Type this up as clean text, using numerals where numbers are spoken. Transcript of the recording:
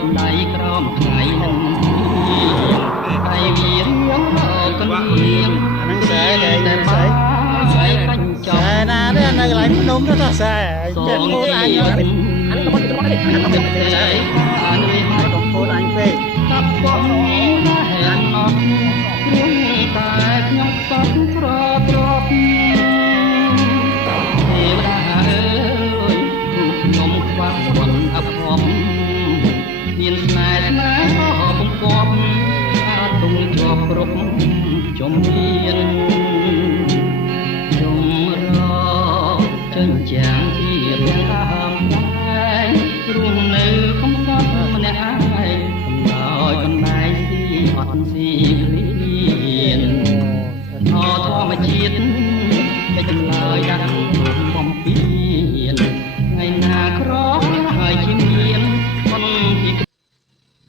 ប់ដៃក្រោមថ្ងៃនឹងដៃវារៀងកន្លៀងហ្នឹងខ្សែតែតែខ្សែខ្សែកាញ់ច ខ្សែប់ណាទេនៅកន្លែងភ្នំទៅខ្សែចេះពោលអញអានេះរបស់របស់នេះអានេះខ្សែអានេះមកដល់ពោលអញពេកកាប់កប់ណាស់ហែនអត់គ្រឿងតែខ្ញុំសត់ក្រត្រប់ទេវតាអើយខ្ញុំខ្វះបុណ្យអភ័ព្វមានស្នេហ៍ស្នេហ៍អពុំគប់អាទុំជាប់គ្រប់ចំមានចិញ្ចាំងពីរៀងដើមតែរួមនៅកំសត់ម្នាក់ឯងដោយកណ្ដែងស៊ីអត់ស៊ី